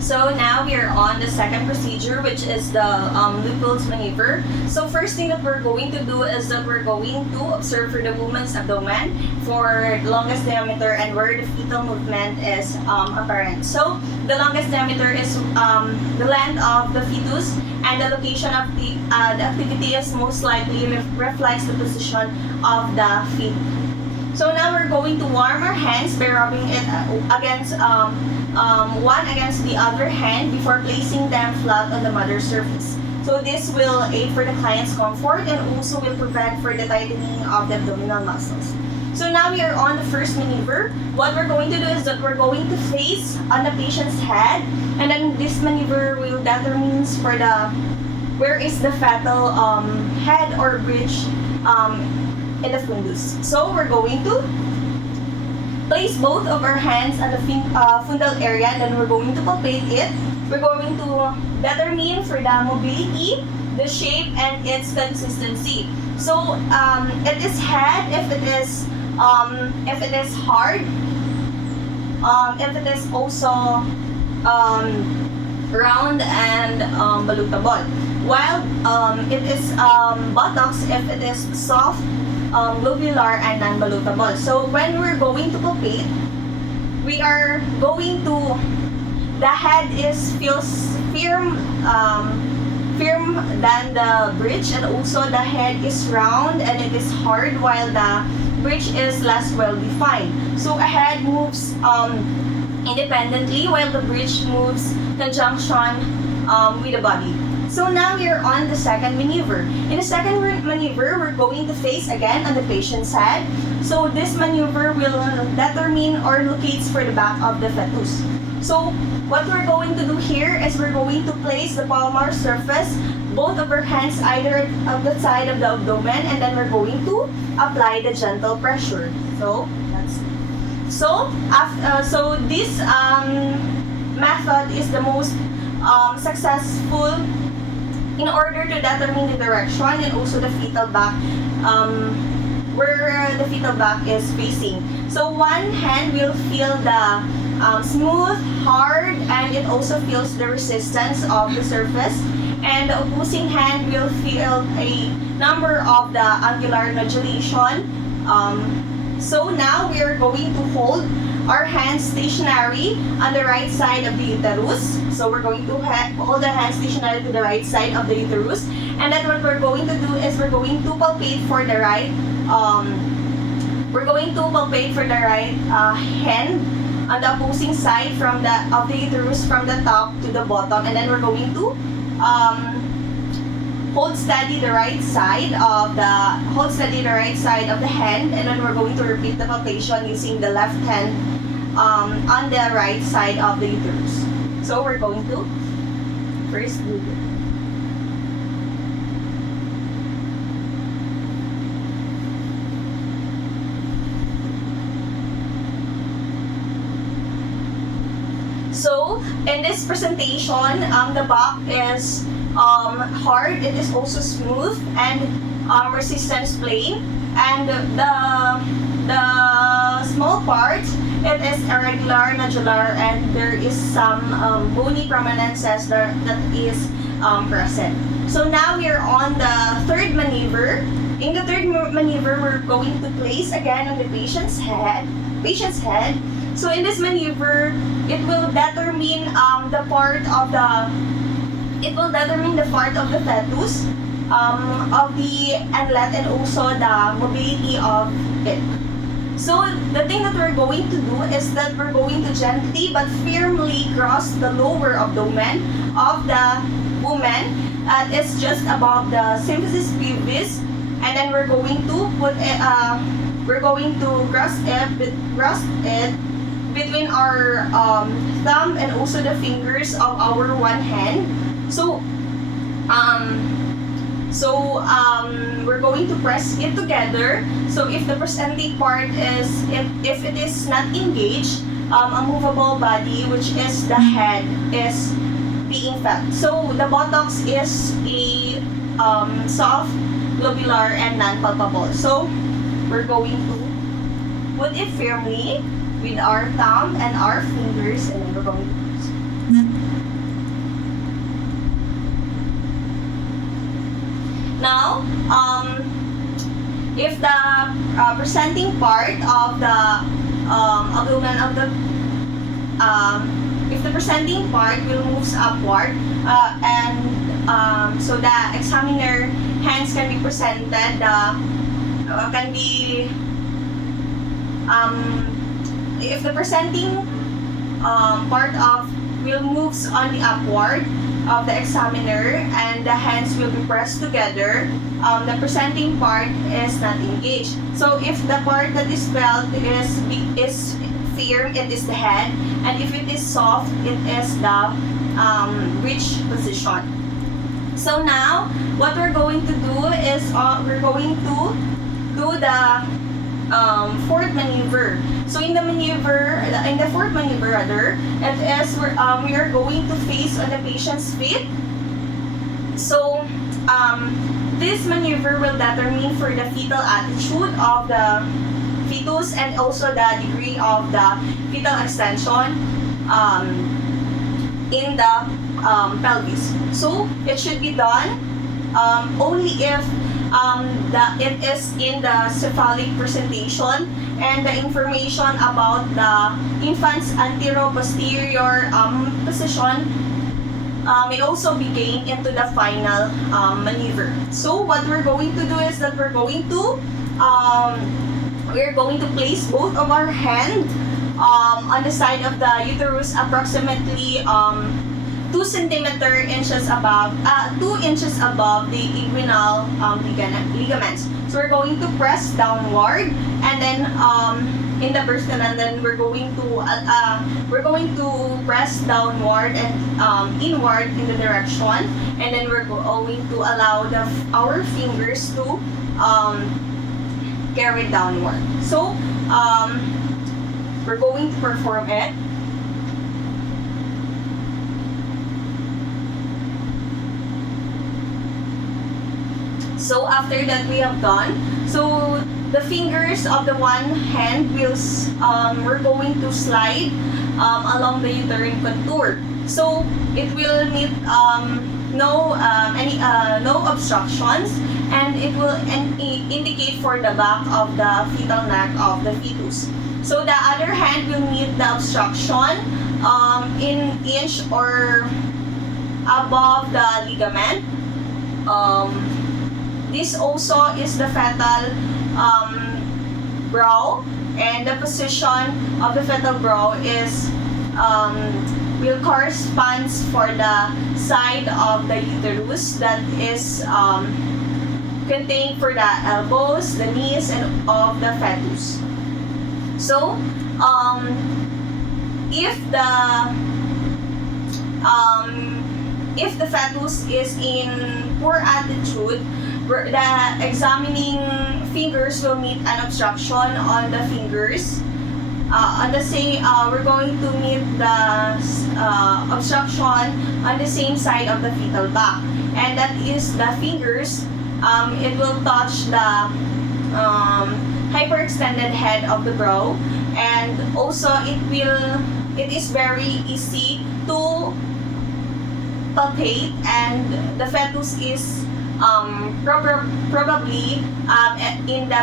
So now we are on the second procedure, which is the Leopold's maneuver. So first thing that we're going to do is that we're going to observe for the woman's abdomen for longest diameter and where the fetal movement is apparent. So the longest diameter is the length of the fetus, and the location of the activity is most likely reflects the position of the feet. So now we're going to warm our hands by rubbing it against one against the other hand before placing them flat on the mother's surface. So this will aid for the client's comfort and also will prevent for the tightening of the abdominal muscles. So now we are on the first maneuver. What we're going to do is that we're going to face on the patient's head, and then this maneuver will determine for the where is the fetal head or bridge in the fundus. So we're going to place both of our hands on the fundal area, and then we're going to palpate it. We're going to determine for the mobility, the shape, and its consistency. So it is head if it is hard, if it is also round and balutable. While it is buttocks if it is soft, globular, and non-balutable. So when we're going to palpate, we are going to, the head feels firm than the bridge, and also the head is round and it is hard, while the bridge is less well defined. So a head moves independently while the bridge moves conjunction with the body. So now we are on the second maneuver. In the second maneuver, we're going to face again on the patient's head. So this maneuver will determine or locates for the back of the fetus. So what we're going to do here is we're going to place the palmar surface, both of our hands either of the side of the abdomen, and then we're going to apply the gentle pressure. So this method is the most successful in order to determine the direction and also the fetal back, where the fetal back is facing. So one hand will feel the smooth, hard, and it also feels the resistance of the surface. And the opposing hand will feel a number of the angular nodulation. So now we are going to hold our hands stationary on the right side of the uterus. So we're going to hold our hands stationary to the right side of the uterus. And then what we're going to do is we're going to palpate for the right hand on the opposing side of the uterus from the top to the bottom, and then we're going to hold steady the right side of the hand, and then we're going to repeat the palpation using the left hand on the right side of the uterus. So we're going to first do it. So in this presentation, the back is hard, it is also smooth, and resistance plane, and the small part, it is irregular, nodular, and there is some bony prominences that is present. So now we are on the third maneuver. In the third maneuver, we're going to place again on the patient's head. So in this maneuver, it will determine the part of the fetus, of the inlet, and also the mobility of it. So the thing that we're going to do is that we're going to gently but firmly cross the lower abdomen of the woman. It's just above the symphysis pubis, and then we're going to cross it between our thumb and also the fingers of our one hand. So we're going to press it together. So if the presenting part is, if it is not engaged, a movable body, which is the head, is being felt. So the buttocks is a soft, globular, and non-palpable. So we're going to put it firmly with our thumb and our fingers, and then we're going to press. Now, if the presenting part of the abdomen of the if the presenting part will moves upward and so the examiner hands can be presented can be if the presenting part of will moves on the upward of the examiner and the hands will be pressed together, the presenting part is not engaged. So if the part that is felt is firm, it is the head, and if it is soft, it is the bridge position. So now, what we're going to do is we're going to do the fourth maneuver. So in the fourth maneuver rather, it is we are going to face on the patient's feet. So this maneuver will determine for the fetal attitude of the fetus and also the degree of the fetal extension in the pelvis. So it should be done only if it is in the cephalic presentation and the information about the infant's antero-posterior position may also be gained into the final maneuver. So what we're going to do is that we're going to place both of our hands on the side of the uterus, approximately 2 inches above the inguinal ligaments. So we're going to press downward, and then in the burst, and then we're going to press downward and inward in the direction, and then we're going to allow our fingers to carry downward. So we're going to perform it. So after that we have done, so the fingers of the one hand will we're going to slide along the uterine contour. So it will meet no obstructions, and it will indicate for the back of the fetal neck of the fetus. So the other hand will meet the obstruction in inch or above the ligament. This also is the fetal brow, and the position of the fetal brow is will corresponds for the side of the uterus that is contained for the elbows, the knees, and of the fetus. So if the fetus is in poor attitude, the examining fingers will meet an obstruction on the fingers. We're going to meet the obstruction on the same side of the fetal back, and that is the fingers. It will touch the hyperextended head of the brow, and also it is very easy to palpate, and the fetus is probably in the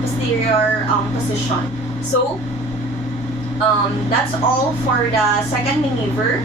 posterior position. So that's all for the second maneuver.